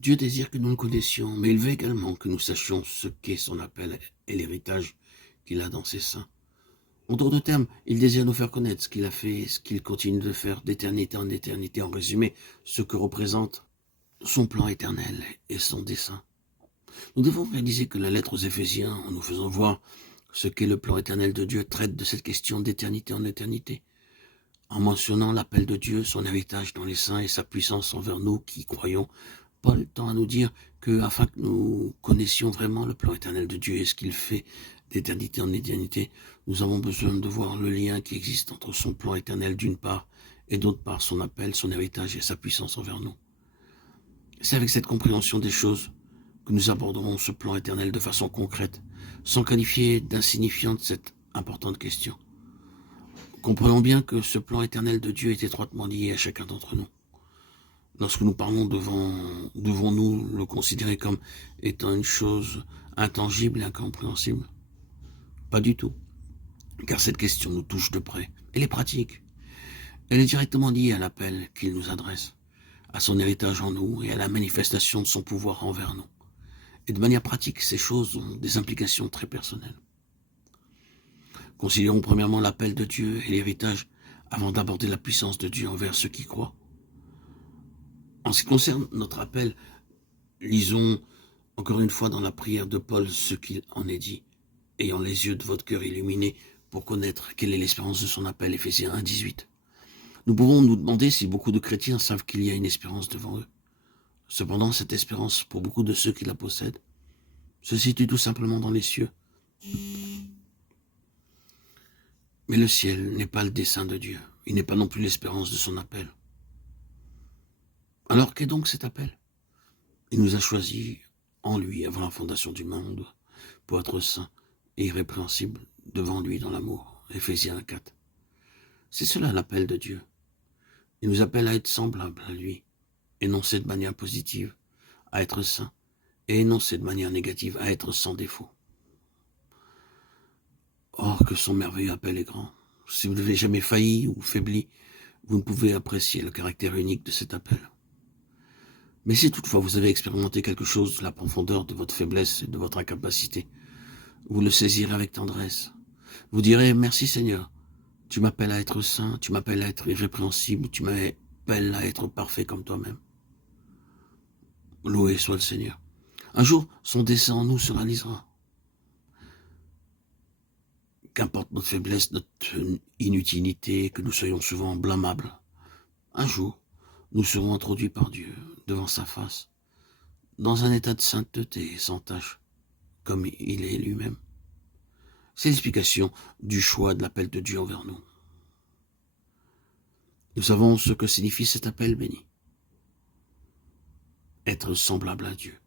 Dieu désire que nous le connaissions, mais il veut également que nous sachions ce qu'est son appel et l'héritage qu'il a dans ses seins. En d'autres termes, il désire nous faire connaître ce qu'il a fait et ce qu'il continue de faire d'éternité en éternité, en résumé, ce que représente son plan éternel et son dessein. Nous devons réaliser que la lettre aux Éphésiens, en nous faisant voir ce qu'est le plan éternel de Dieu, traite de cette question d'éternité en éternité, en mentionnant l'appel de Dieu, son héritage dans les saints et sa puissance envers nous qui croyons. Paul tend à nous dire que, afin que nous connaissions vraiment le plan éternel de Dieu et ce qu'il fait d'éternité en éternité, nous avons besoin de voir le lien qui existe entre son plan éternel d'une part et d'autre part son appel, son héritage et sa puissance envers nous. C'est avec cette compréhension des choses que nous aborderons ce plan éternel de façon concrète, sans qualifier d'insignifiante cette importante question. Comprenons bien que ce plan éternel de Dieu est étroitement lié à chacun d'entre nous. Lorsque nous parlons devons-nous le considérer comme étant une chose intangible et incompréhensible? Pas du tout, car cette question nous touche de près. Elle est pratique. Elle est directement liée à l'appel qu'il nous adresse, à son héritage en nous et à la manifestation de son pouvoir envers nous. Et de manière pratique, ces choses ont des implications très personnelles. Considérons premièrement l'appel de Dieu et l'héritage avant d'aborder la puissance de Dieu envers ceux qui croient. En ce qui concerne notre appel, lisons encore une fois dans la prière de Paul ce qu'il en est dit, ayant les yeux de votre cœur illuminés pour connaître quelle est l'espérance de son appel, Éphésiens 1, 18. Nous pouvons nous demander si beaucoup de chrétiens savent qu'il y a une espérance devant eux. Cependant, cette espérance, pour beaucoup de ceux qui la possèdent, se situe tout simplement dans les cieux. Mais le ciel n'est pas le dessein de Dieu. Il n'est pas non plus l'espérance de son appel. Alors qu'est donc cet appel? Il nous a choisis en lui avant la fondation du monde pour être saints et irrépréhensibles devant lui dans l'amour. Éphésiens 4. C'est cela l'appel de Dieu. Il nous appelle à être semblables à lui, énoncé de manière positive, à être saints, et énoncé de manière négative, à être sans défaut. Oh, que son merveilleux appel est grand. Si vous n'avez jamais failli ou faibli, vous ne pouvez apprécier le caractère unique de cet appel. Mais si toutefois vous avez expérimenté quelque chose de la profondeur de votre faiblesse et de votre incapacité, vous le saisirez avec tendresse. Vous direz, merci Seigneur, tu m'appelles à être saint, tu m'appelles à être irrépréhensible, tu m'appelles à être parfait comme toi-même. Loué soit le Seigneur. Un jour, son dessein en nous se réalisera. Qu'importe notre faiblesse, notre inutilité, que nous soyons souvent blâmables, un jour, nous serons introduits par Dieu devant sa face, dans un état de sainteté sans tache, comme il est lui-même. C'est l'explication du choix de l'appel de Dieu envers nous. Nous savons ce que signifie cet appel béni. Être semblable à Dieu.